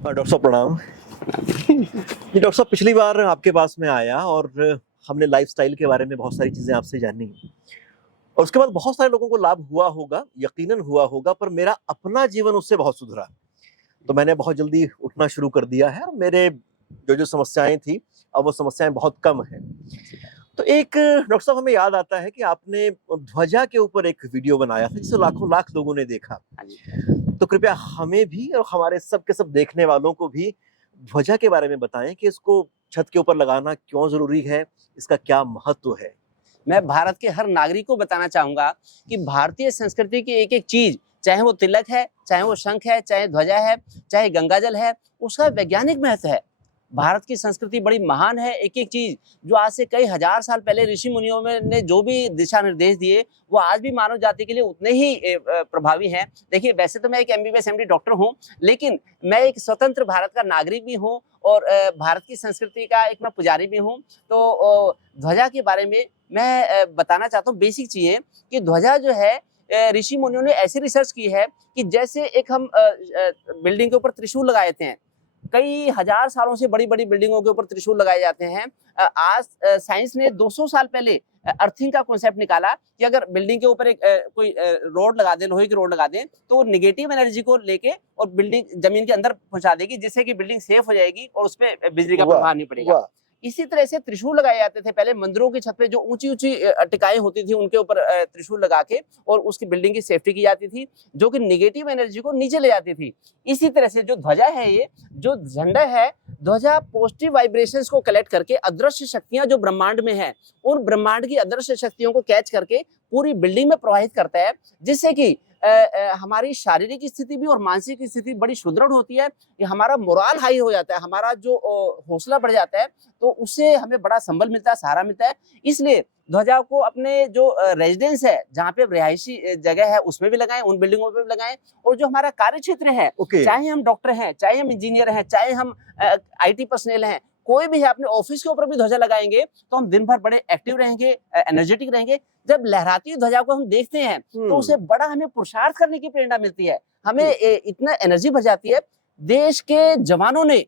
Doctor साहब प्रणाम। जी doctor साहब, पिछली बार आपके पास में आया और हमने लाइफस्टाइल के बारे में बहुत सारी चीज़ें आपसे जानी और उसके बाद बहुत सारे लोगों को लाभ हुआ होगा, यकीनन हुआ होगा, पर मेरा अपना जीवन उससे बहुत सुधरा। तो मैंने बहुत जल्दी उठना शुरू कर दिया है और मेरे जो समस्याएं थी, अब वो समस्याएं बहुत कम हैं। तो एक डॉक्टर साहब हमें याद आता है कि आपने ध्वजा के ऊपर एक वीडियो बनाया था जिसे लाखों लाख लोगों ने देखा। हाँ जी। तो कृपया हमें भी और हमारे सब के सब देखने वालों को भी ध्वजा के बारे में बताएं कि इसको छत के ऊपर लगाना क्यों जरूरी है, इसका क्या महत्व है। मैं भारत के हर नागरिक को बताना चाहूंगा कि भारतीय संस्कृति की एक एक चीज, चाहे वो तिलक है, चाहे वो शंख है, चाहे ध्वजा है, चाहे गंगाजल है, उसका वैज्ञानिक महत्व है। भारत की संस्कृति बड़ी महान है। एक एक चीज जो आज से कई हजार साल पहले ऋषि मुनियों में ने जो भी दिशा निर्देश दिए, वो आज भी मानव जाति के लिए उतने ही प्रभावी हैं। देखिए, वैसे तो मैं एक MBBS MD डॉक्टर हूँ, लेकिन मैं एक स्वतंत्र भारत का नागरिक भी हूँ और भारत की संस्कृति का एक मैं पुजारी भी हूँ। तो ध्वजा के बारे में मैं बताना चाहता हूँ बेसिक चीजें कि ध्वजा जो है, ऋषि मुनियों ने ऐसी रिसर्च की है कि जैसे एक हम बिल्डिंग के ऊपर त्रिशूल लगाए थे, कई हजार सालों से बड़ी बड़ी बिल्डिंगों के ऊपर त्रिशूल लगाए जाते हैं। आज साइंस ने 200 साल पहले अर्थिंग का कॉन्सेप्ट निकाला कि अगर बिल्डिंग के ऊपर एक कोई रोड लगा दें, लोहे की रोड लगा दें, तो वो निगेटिव एनर्जी को लेके और बिल्डिंग जमीन के अंदर पहुंचा देगी, जिससे कि बिल्डिंग सेफ हो जाएगी और उस पर बिजली का प्रभाव नहीं पड़ेगा। इसी तरह से त्रिशूल लगाए जाते थे पहले मंदिरों की छत पे, जो ऊंची ऊंची टिकाएं होती थी उनके ऊपर त्रिशूल लगा के और उसकी बिल्डिंग की सेफ्टी की जाती थी, जो कि निगेटिव एनर्जी को नीचे ले जाती थी। इसी तरह से जो ध्वजा है, ये जो झंडा है, ध्वजा पॉजिटिव वाइब्रेशंस को कलेक्ट करके अदृश्य शक्तियां जो ब्रह्मांड में है, उन ब्रह्मांड की अदृश्य शक्तियों को कैच करके पूरी बिल्डिंग में प्रवाहित करता है, जिससे कि हमारी शारीरिक स्थिति भी और मानसिक स्थिति बड़ी सुदृढ़ होती है। ये हमारा मोराल हाई हो जाता है, हमारा जो हौसला बढ़ जाता है, तो उससे हमें बड़ा संबल मिलता है, सहारा मिलता है। इसलिए ध्वजा को अपने जो रेजिडेंस है, जहाँ पे रिहायशी जगह है, उसमें भी लगाएं, उन बिल्डिंगों पे भी लगाएं। और जो हमारा कार्य क्षेत्र है, चाहे हम डॉक्टर हैं, चाहे हम इंजीनियर हैं, चाहे हम IT पर्सनल हैं, कोई भी है, अपने ऑफिस के ऊपर भी ध्वजा लगाएंगे तो हम दिन भर बड़े एक्टिव रहेंगे, एनर्जेटिक रहेंगे। जब लहराती ध्वजा को हम देखते हैं तो उसे बड़ा हमें पुरुषार्थ करने की प्रेरणा मिलती है, हमें इतना एनर्जी भर जाती है। देश के जवानों ने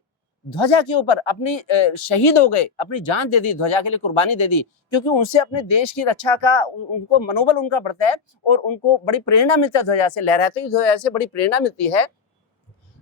ध्वजा के ऊपर अपनी शहीद हो गए, अपनी जान दे दी, ध्वजा के लिए कुर्बानी दे दी, क्योंकि उनसे अपने देश की रक्षा का उनको मनोबल उनका बढ़ता है और उनको बड़ी प्रेरणा मिलता है। ध्वजा से, लहराती ध्वजा से बड़ी प्रेरणा मिलती है।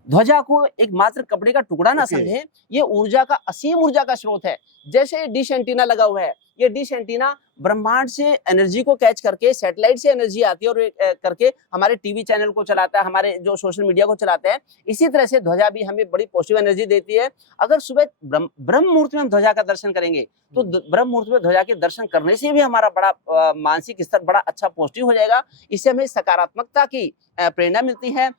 ध्वजा को एक मात्र कपड़े का टुकड़ा ना समझें, ये ऊर्जा का, असीम ऊर्जा का स्रोत है। जैसे डिश एंटीना लगा हुआ है, ये डिश एंटीना ब्रह्मांड से एनर्जी को कैच करके, सैटेलाइट से एनर्जी आती है और करके हमारे टीवी चैनल को चलाता है, हमारे जो सोशल मीडिया को चलाता है। इसी तरह से ध्वजा भी हमें बड़ी पॉजिटिव एनर्जी देती है। अगर सुबह ब्रह्म मुहूर्त में हम ध्वजा का दर्शन करेंगे तो ब्रह्म मुहूर्त में ध्वजा के दर्शन करने से भी हमारा बड़ा मानसिक स्तर बड़ा अच्छा पॉजिटिव हो जाएगा। इससे हमें सकारात्मकता की प्रेरणा मिलती है।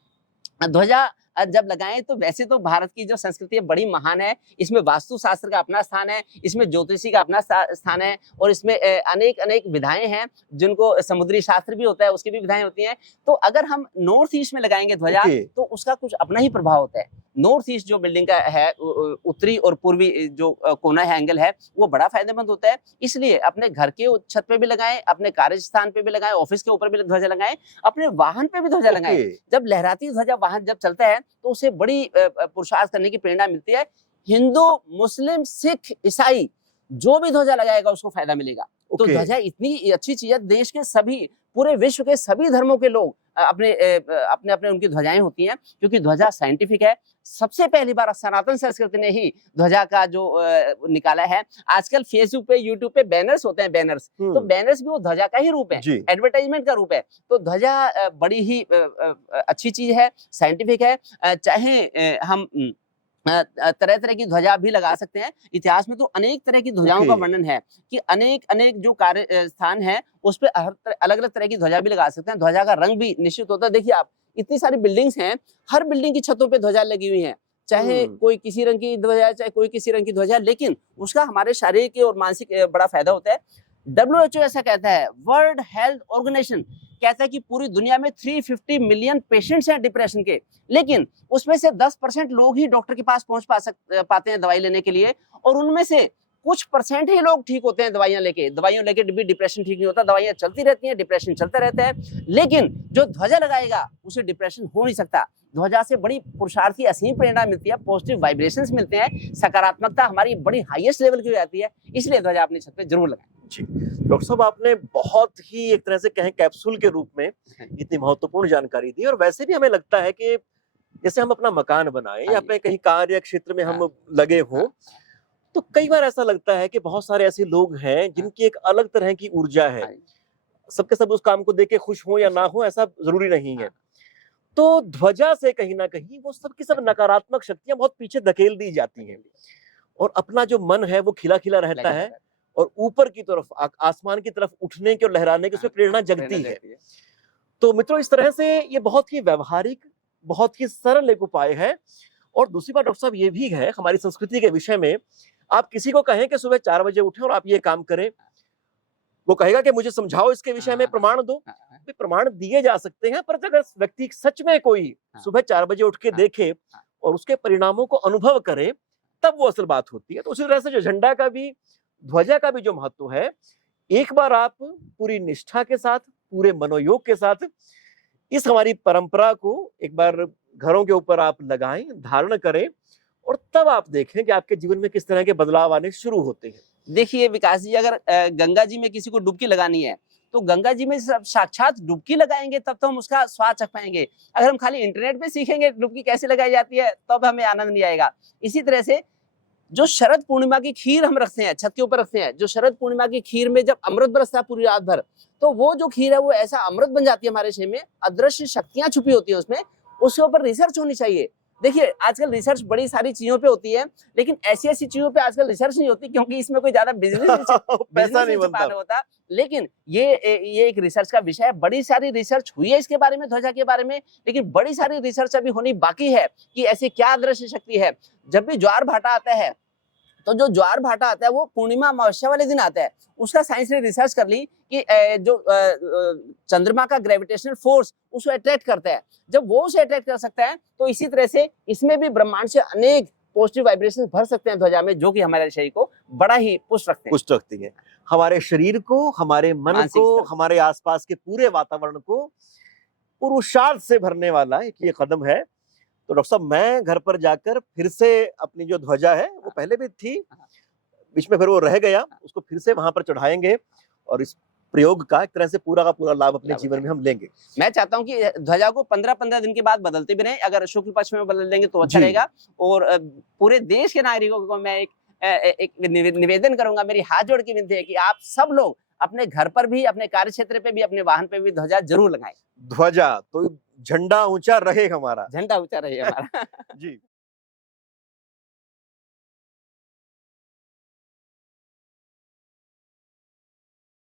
ध्वजा जब लगाएं तो वैसे तो भारत की जो संस्कृति है बड़ी महान है। इसमें वास्तु शास्त्र का अपना स्थान है, इसमें ज्योतिषी का अपना स्थान है और इसमें अनेक अनेक विधाएं हैं, जिनको समुद्री शास्त्र भी होता है, उसकी भी विधाएं होती हैं। तो अगर हम नॉर्थ ईस्ट में लगाएंगे ध्वजा तो उसका कुछ अपना ही प्रभाव होता है। नॉर्थ ईस्ट जो बिल्डिंग का है, उत्तरी और पूर्वी जो कोना है, एंगल है, वो बड़ा फायदेमंद होता है। इसलिए अपने घर के छत पे भी लगाएं, अपने कार्य स्थान पे भी लगाएं, ऑफिस के ऊपर भी ध्वजा लगाएं, अपने वाहन पे भी ध्वजा लगाएं। जब लहराती ध्वजा वाहन जब चलता है तो उसे बड़ी पुरुषार्थ करने की प्रेरणा मिलती है। हिंदू, मुस्लिम, सिख, ईसाई जो भी ध्वजा लगाएगा उसको फायदा मिलेगा। तो ध्वजा इतनी अच्छी चीज है, देश के सभी, पूरे विश्व के सभी धर्मों के लोग अपने अपने उनकी ध्वजाएं होती हैं, क्योंकि ध्वजा साइंटिफिक है। सबसे पहली बार सनातन संस्कृति ने ही ध्वजा का जो निकाला है। आजकल फेसबुक पे, यूट्यूब पे बैनर्स होते हैं, बैनर्स, तो बैनर्स भी वो ध्वजा का ही रूप है, एडवर्टाइजमेंट का रूप है। तो ध्वजा बड़ी ही अच्छी चीज है, साइंटिफिक है। चाहे हम तरह तरह की ध्वजा भी लगा सकते हैं। इतिहास में तो अनेक तरह की ध्वजाओं का वर्णन है कि अनेक अनेक जो कार्य स्थान है उस पर अलग अलग तरह की ध्वजा भी लगा सकते हैं। ध्वजा का रंग भी निश्चित होता है। देखिए आप, इतनी सारी बिल्डिंग्स हैं, हर बिल्डिंग की छतों पे ध्वजा लगी हुई है, चाहे कोई किसी रंग की ध्वजा, चाहे कोई किसी रंग की ध्वजा, लेकिन उसका हमारे शारीरिक और मानसिक बड़ा फायदा होता है। WHO ऐसा कहता है, वर्ल्ड हेल्थ ऑर्गेनाइजेशन कहता है कि पूरी दुनिया में 350 मिलियन पेशेंट्स हैं डिप्रेशन के, लेकिन उसमें से 10% लोग ही डॉक्टर के पास पहुंच पाते हैं दवाई लेने के लिए, और उनमें से कुछ परसेंट ही लोग ठीक होते हैं दवाइयां लेके भी डिप्रेशन ठीक नहीं होता, दवाइयां चलती रहती हैं, डिप्रेशन चलता रहता है। लेकिन जो ध्वजा लगाएगा उसे डिप्रेशन हो नहीं सकता। ध्वजा से बड़ी पुरुषार्थी असीम प्रेरणा मिलती है, पॉजिटिव वाइब्रेशंस मिलते हैं, सकारात्मकता हमारी बड़ी हाईएस्ट लेवल की हो जाती है। इसलिए ध्वजा अपनी छत पे जरूर लगाएं। जी डॉक्टर साहब, आपने बहुत ही एक तरह से कहें कैप्सूल के रूप में इतनी महत्वपूर्ण जानकारी दी। और वैसे भी हमें लगता है कि जैसे हम अपना मकान बनाएं या अपने कहीं कार्य क्षेत्र में हम लगे हों, तो कई बार ऐसा लगता है कि बहुत सारे ऐसे लोग हैं जिनकी एक अलग तरह की ऊर्जा है। सबके सब उस काम को देख के खुश हो या ना हो ऐसा जरूरी नहीं है। तो ध्वजा से कहीं ना कहीं वो सब की सब नकारात्मक शक्तियां बहुत पीछे धकेल दी जाती हैं और अपना जो मन है वो खिला खिला रहता है और ऊपर की तरफ आसमान की तरफ उठने की और लहराने की उसमें प्रेरणा जगती है। तो मित्रों, इस तरह से ये बहुत ही व्यवहारिक, बहुत ही सरल एक उपाय है। और दूसरी बात डॉक्टर साहब ये भी है हमारी संस्कृति के विषय में, आप किसी को कहें कि सुबह 4 बजे उठें और आप ये काम करें, वो कहेगा कि मुझे समझाओ इसके विषय में, प्रमाण दो। प्रमाण दिए जा सकते हैं, पर अगर व्यक्ति सच में कोई सुबह 4 बजे उठ के देखे और उसके परिणामों को अनुभव करे, तब वो असल बात होती है। तो उसी तरह से जो झंडा का भी, ध्वजा का भी जो महत्व है, एक बार आप पूरी निष्ठा के साथ, पूरे मनोयोग के साथ इस हमारी परंपरा को एक बार घरों के ऊपर आप लगाएं, धारण करें और तब आप देखें कि आपके जीवन में किस तरह के बदलाव आने शुरू होते हैं। देखिए विकास जी, अगर गंगा जी में किसी को डुबकी लगानी है तो गंगा जी में साक्षात डुबकी लगाएंगे तब तो हम उसका स्वाद चख पाएंगे। अगर हम खाली इंटरनेट पे सीखेंगे डुबकी कैसे लगाई जाती है तब हमें आनंद नहीं आएगा। इसी तरह से जो शरद पूर्णिमा की खीर हम रखते हैं, छत के ऊपर रखते हैं, जो शरद पूर्णिमा की खीर में जब अमृत बरसता है पूरी रात भर, तो वो जो खीर है वो ऐसा अमृत बन जाती है हमारे शरीर में, अदृश्य शक्तियां छुपी होती है उसमें, उसके ऊपर रिसर्च होनी चाहिए। देखिए आजकल रिसर्च बड़ी सारी चीजों पे होती है, लेकिन ऐसी ऐसी चीजों पे आजकल रिसर्च नहीं होती क्योंकि इसमें कोई ज्यादा बिजनेस पैसा नहीं बनता होता। लेकिन ये एक रिसर्च का विषय है। बड़ी सारी रिसर्च हुई है इसके बारे में, ध्वजा के बारे में, लेकिन बड़ी सारी रिसर्च अभी होनी बाकी है कि ऐसी क्या अदृश्य शक्ति है। जब भी ज्वार भाटा आता है तो जो ज्वार भाटा आता है वो पूर्णिमा अमावस्या वाले दिन आता है। उसका साइंस ने रिसर्च कर ली कि जो चंद्रमा का ग्रेविटेशनल फोर्स उसको अट्रैक्ट करता है। जब वो उसे अट्रैक्ट कर सकता है तो इसी तरह से इसमें भी ब्रह्मांड से अनेक पॉजिटिव वाइब्रेशन भर सकते हैं ध्वजा में, जो कि हमारे शरीर को बड़ा ही पुष्ट रखते हैं। पुष्ट रखती है, हमारे शरीर को, हमारे मन को, हमारे आसपास के पूरे वातावरण को पुरुषार्थ से भरने वाला एक ये कदम है। तो डॉक्टर साहब, मैं घर पर जाकर फिर से अपनी जो ध्वजा है वो पहले भी थी, बीच में फिर वो रह गया, उसको फिर से वहां पर चढ़ाएंगे और इस प्रयोग का एक तरह से पूरा का पूरा लाभ अपने जीवन में हम लेंगे। मैं चाहता हूँ कि ध्वजा को 15-15 दिन के बाद बदलते भी रहें। अगर शुक्ल पक्ष में बदल देंगे तो अच्छा रहेगा। और पूरे देश के नागरिकों को मैं एक निवेदन करूंगा, मेरी हाथ जोड़ के विनती है कि आप सब लोग अपने घर पर भी, अपने कार्य क्षेत्र पे भी, अपने वाहन पे भी ध्वजा जरूर लगाएं। ध्वजा तो झंडा ऊंचा रहे हमारा, झंडा ऊंचा रहे हमारा। जी।